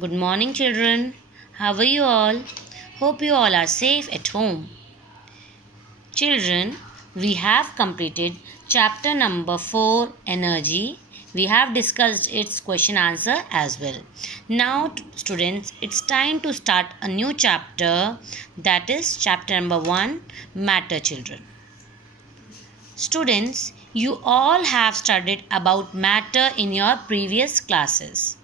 Good morning, children. How are you all? Hope you all are safe at home. Children, we have completed chapter number 4 Energy. We have discussed its question answer as well. Now, students, it's time to start a new chapter, that is chapter number 1 Matter, children. Students, you all have studied about matter in your previous classes.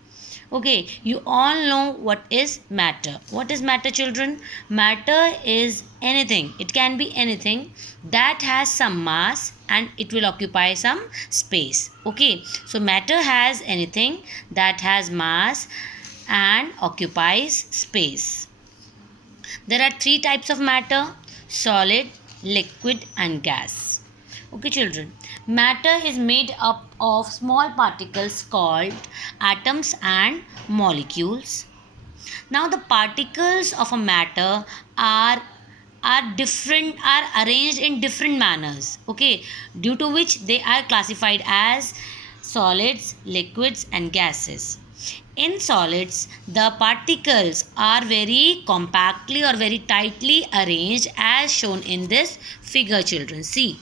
Okay, you all know what is matter. What is matter, children? Matter is anything, it can be anything that has some mass and it will occupy some space. Okay, so matter has anything that has mass and occupies space. There are three types of matter: solid, liquid, and gas. Okay, children. Matter is made up of small particles called atoms and molecules. Now, the particles of a matter are arranged in different manners. Okay, due to which they are classified as solids, liquids, and gases. In solids, the particles are very compactly or very tightly arranged as shown in this figure, children. See,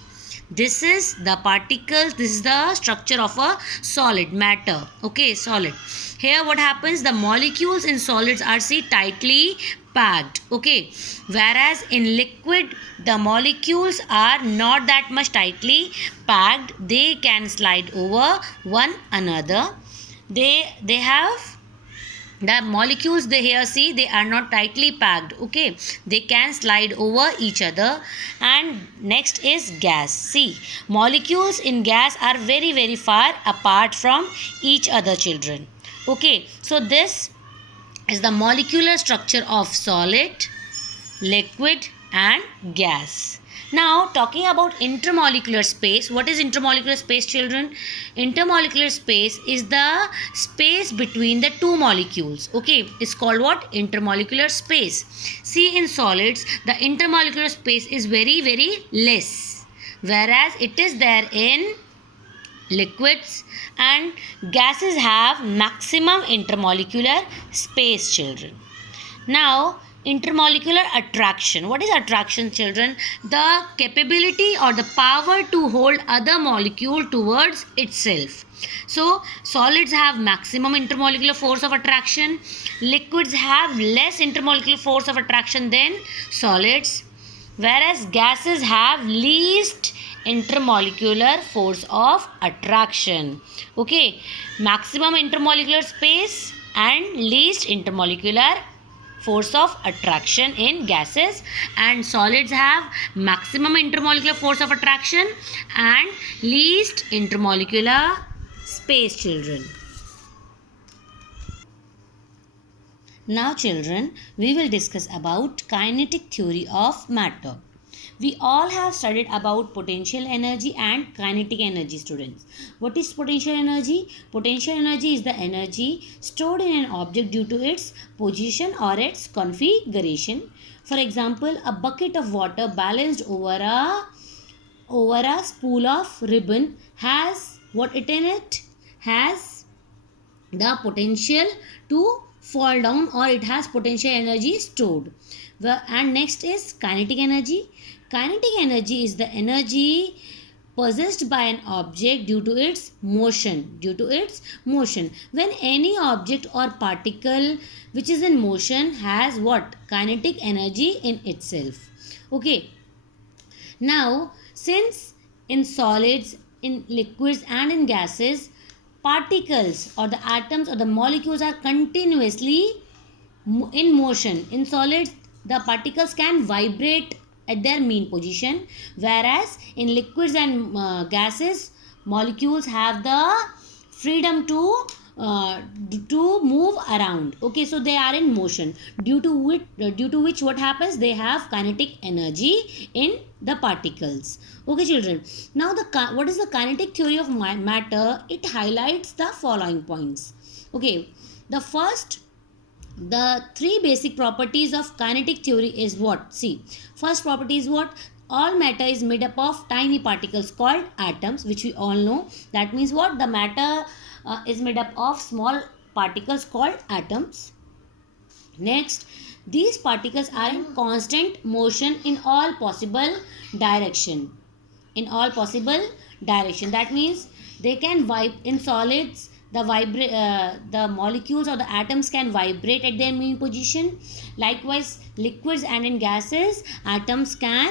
this is the particles, this is the structure of a solid matter. Okay, solid. Here what happens, the molecules in solids are tightly packed. Okay, whereas in liquid the molecules are not that much tightly packed, they can slide over one another. They have the molecules, they here see, they are not tightly packed. Okay, they can slide over each other. And next is gas. See, molecules in gas are very far apart from each other, children. Okay, so this is the molecular structure of solid, liquid, and gas. Now, talking about intermolecular space, what is intermolecular space, children? Intermolecular space is the space between the two molecules. Okay, it's called what? Intermolecular space. See, in solids, the intermolecular space is very less, whereas it is there in liquids, and gases have maximum intermolecular space, children. Now, intermolecular attraction. What is attraction, children? The capability or the power to hold other molecule towards itself. So, solids have maximum intermolecular force of attraction. Liquids have less intermolecular force of attraction than solids, whereas gases have least intermolecular force of attraction. Okay, maximum intermolecular space and least intermolecular force of attraction in gases, and solids have maximum intermolecular force of attraction and least intermolecular space, children. Now, children, we will discuss about kinetic theory of matter. We all have studied about potential energy and kinetic energy, students. What is potential energy? Potential energy is the energy stored in an object due to its position or its configuration. For example, a bucket of water balanced over a spool of ribbon has what it in it? Has the potential to fall down, or it has potential energy stored. And next is kinetic energy. Kinetic energy is the energy possessed by an object due to its motion. When any object or particle which is in motion has what? Kinetic energy in itself. Okay, now since in solids, in liquids, and in gases, particles or the atoms or the molecules are continuously in motion. In solids, the particles can vibrate at their mean position, whereas in liquids and gases, molecules have the freedom to move around. Okay, so they are in motion, due to which what happens, they have kinetic energy in the particles. Okay, children, now what is the kinetic theory of matter? It highlights the following points. Okay, the three basic properties of kinetic theory is what? See, first property is what? All matter is made up of tiny particles called atoms, which we all know. That means what? The matter is made up of small particles called atoms. Next, these particles are in constant motion in all possible direction. In all possible direction. That means they can vibe in solids. The molecules or the atoms can vibrate at their mean position. Likewise, liquids and in gases, atoms can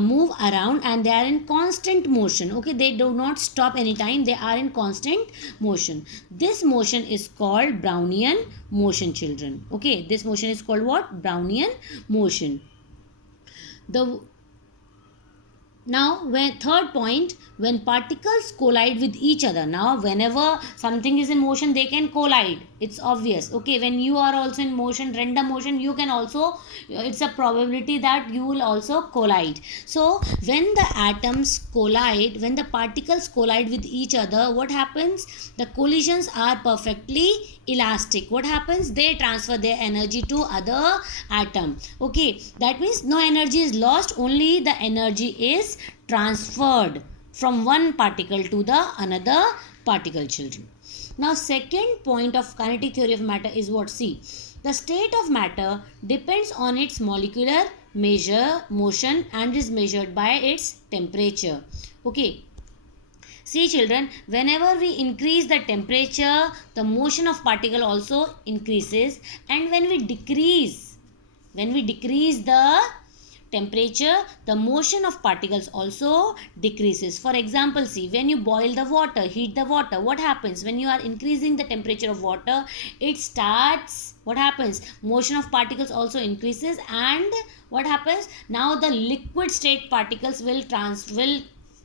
move around and they are in constant motion. Okay, they do not stop anytime, they are in constant motion. This motion is called Brownian motion, children. Okay, this motion is called what? Brownian motion. The Now, when third point, when particles collide with each other. Now, whenever something is in motion, they can collide. It's obvious. Okay, when you are also in motion, random motion, you can also, it's a probability that you will also collide. So, when the atoms collide, when the particles collide with each other, what happens? The collisions are perfectly elastic. What happens? They transfer their energy to other atom. Okay, that means no energy is lost, only the energy is transferred from one particle to the another particle, children. Now, second point of kinetic theory of matter is what? See, the state of matter depends on its molecular motion and is measured by its temperature. Okay, see children, whenever we increase the temperature, the motion of particle also increases, and when we decrease the temperature, the motion of particles also decreases. For example, see, when you boil the water, heat the water, what happens? When you are increasing the temperature of water, it starts, what happens? Motion of particles also increases, and what happens? Now the liquid state particles will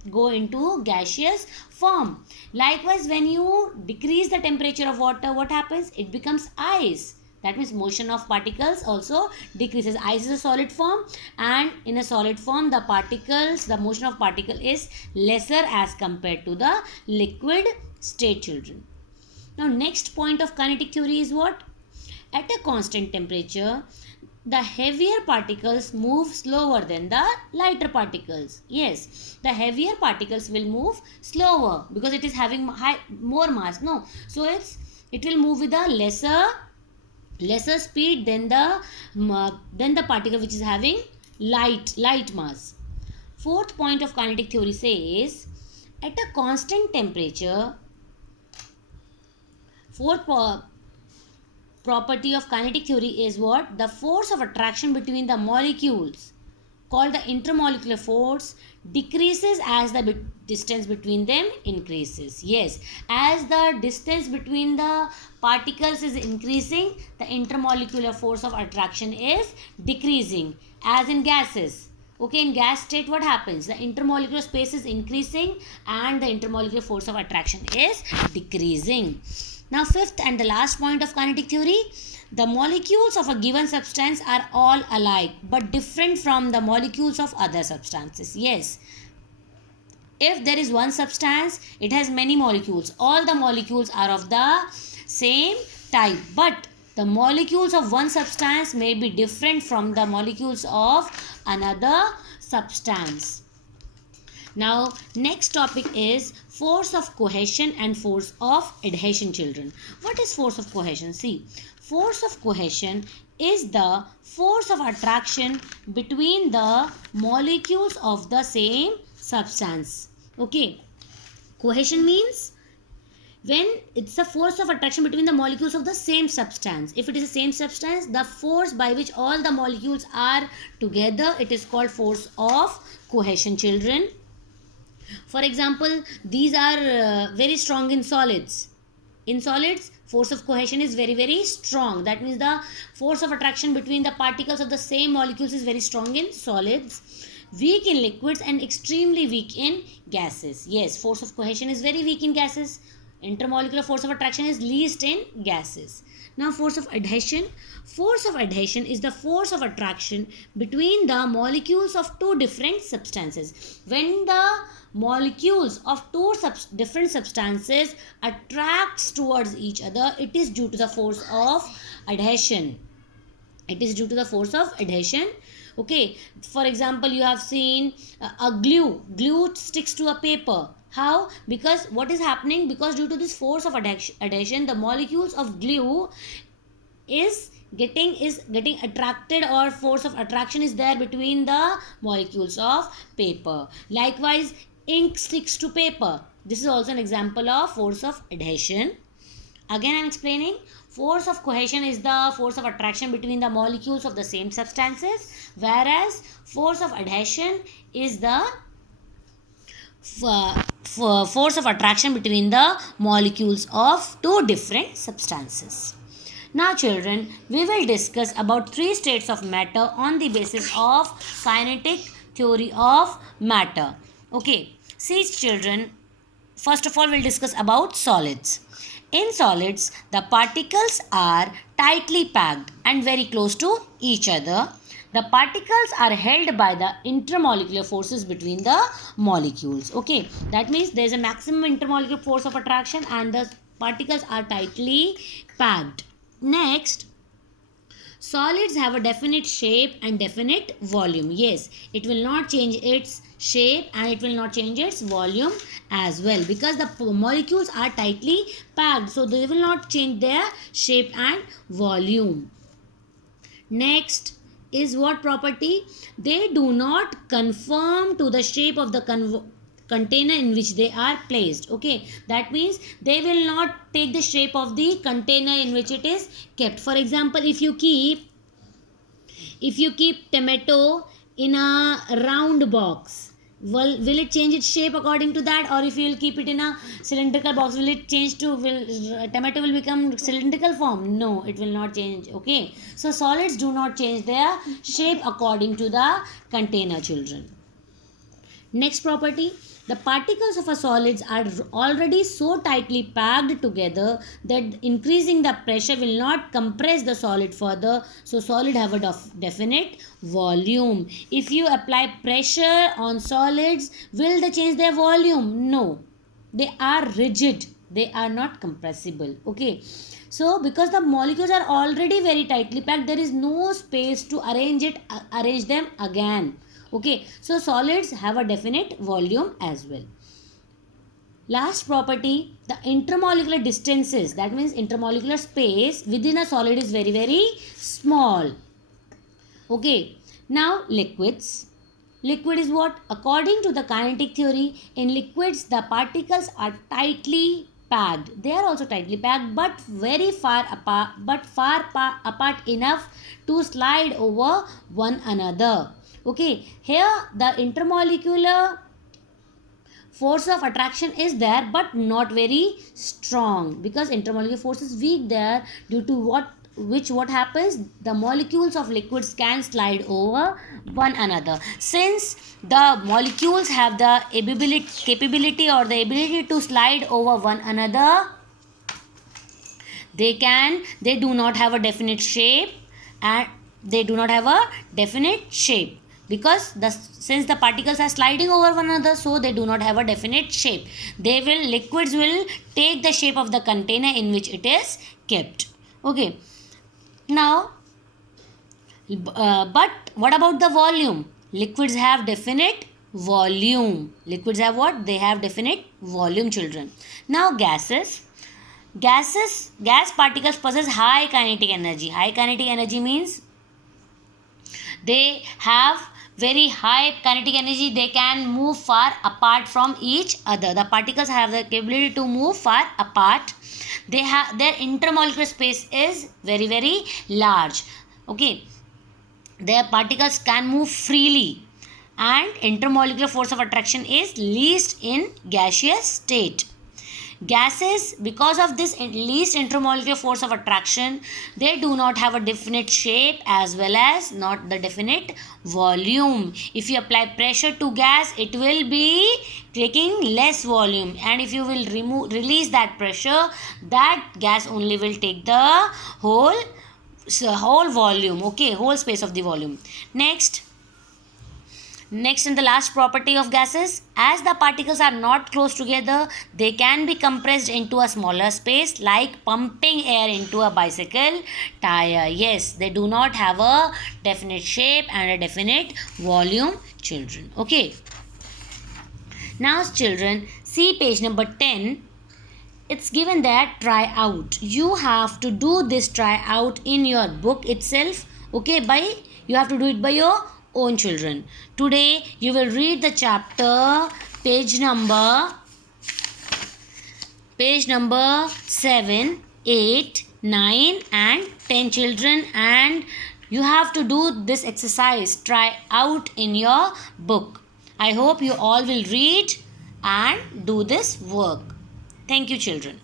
go into gaseous form. Likewise, when you decrease the temperature of water, what happens? It becomes ice. That means motion of particles also decreases. Ice is a solid form, and in a solid form, the motion of particle is lesser as compared to the liquid state, children. Now, next point of kinetic theory is what? At a constant temperature, the heavier particles move slower than the lighter particles. Yes, the heavier particles will move slower because it is having more mass. No, so it will move with a lesser speed than the particle which is having light mass. Fourth point of kinetic theory says, at a constant temperature, fourth property of kinetic theory is what? The force of attraction between the molecules, called the intermolecular force, decreases as the distance between them increases. Yes, as the distance between the particles is increasing, the intermolecular force of attraction is decreasing, as in gases. Okay, in gas state, what happens? The intermolecular space is increasing and the intermolecular force of attraction is decreasing. Now, fifth and the last point of kinetic theory, the molecules of a given substance are all alike but different from the molecules of other substances. Yes, if there is one substance, it has many molecules. All the molecules are of the same type, but the molecules of one substance may be different from the molecules of another substance. Now, next topic is force of cohesion and force of adhesion, children. What is force of cohesion? See, force of cohesion is the force of attraction between the molecules of the same substance. Okay, cohesion means when it's a force of attraction between the molecules of the same substance. If it is the same substance, the force by which all the molecules are together, it is called force of cohesion, children. For example, these are very strong in solids. In solids, force of cohesion is very strong. That means the force of attraction between the particles of the same molecules is very strong in solids, weak in liquids, and extremely weak in gases. Yes, force of cohesion is very weak in gases. Intermolecular force of attraction is least in gases. Now, force of adhesion. Force of adhesion is the force of attraction between the molecules of two different substances. When the molecules of two different substances attracts towards each other, it is due to the force of adhesion. It is due to the force of adhesion. Okay, for example, you have seen a glue sticks to a paper. How? Because what is happening? Because due to this force of adhesion, the molecules of glue is getting attracted, or force of attraction is there between the molecules of paper. Likewise, ink sticks to paper. This is also an example of force of adhesion. Again, I'm explaining. Force of cohesion is the force of attraction between the molecules of the same substances, whereas force of adhesion is the force of attraction between the molecules of two different substances. Now children, we will discuss about three states of matter on the basis of kinetic theory of matter. Okay, see children, first of all we'll discuss about solids. In solids, the particles are tightly packed and very close to each other. The particles are held by the intermolecular forces between the molecules. Okay, that means there is a maximum intermolecular force of attraction and the particles are tightly packed. Next, solids have a definite shape and definite volume. Yes, it will not change its shape and it will not change its volume as well, because the molecules are tightly packed, so they will not change their shape and volume. Next is what property? They do not conform to the shape of the container in which they are placed. Okay, that means they will not take the shape of the container in which it is kept. For example, if you keep tomato in a round box, will it change its shape according to that? Or if you will keep it in a cylindrical box, will it change to, will tomato will become cylindrical form? No, it will not change. Okay, so solids do not change their shape according to the container, children. Next property, the particles of a solids are already so tightly packed together that increasing the pressure will not compress the solid further, so solid have a definite volume. If you apply pressure on solids, will they change their volume? No, they are rigid, they are not compressible. Okay, so because the molecules are already very tightly packed, there is no space to arrange them again. Okay, so solids have a definite volume as well. Last property, the intermolecular distances, that means intermolecular space within a solid is very, very small. Okay, now liquids. Liquid is what? According to the kinetic theory, in liquids the particles are tightly packed. They are also tightly packed, but very far apart, apart enough to slide over one another. Okay, here the intermolecular force of attraction is there but not very strong, because intermolecular force is weak there, due to what happens, the molecules of liquids can slide over one another. Since the molecules have the capability or the ability to slide over one another, they do not have a definite shape, and they do not have a definite shape, because since the particles are sliding over one another, so they do not have a definite shape. Liquids will take the shape of the container in which it is kept. Okay, now but what about the volume? Liquids have definite volume. Liquids have what? They have definite volume, children. Now gas particles possess high kinetic energy. High kinetic energy means they have very high kinetic energy. They can move far apart from each other. The particles have the ability to move far apart. They have, their intermolecular space is very, very large. Okay, their particles can move freely, and intermolecular force of attraction is least in gaseous state. Gases, because of this least intermolecular force of attraction, they do not have a definite shape as well as not the definite volume. If you apply pressure to gas, it will be taking less volume, and if you will release that pressure, that gas only will take the whole volume. Okay, whole space of the volume. Next and the last property of gases, as the particles are not close together, they can be compressed into a smaller space, like pumping air into a bicycle tire. Yes, they do not have a definite shape and a definite volume, children. Okay, now children, see page number 10. it's given that try out. You have to do this try out in your book itself. Okay, by you have to do it by your own children. Today you will read the chapter page number 7, 8, 9 and 10 children, and you have to do this exercise try out in your book. I hope you all will read and do this work. Thank you, children.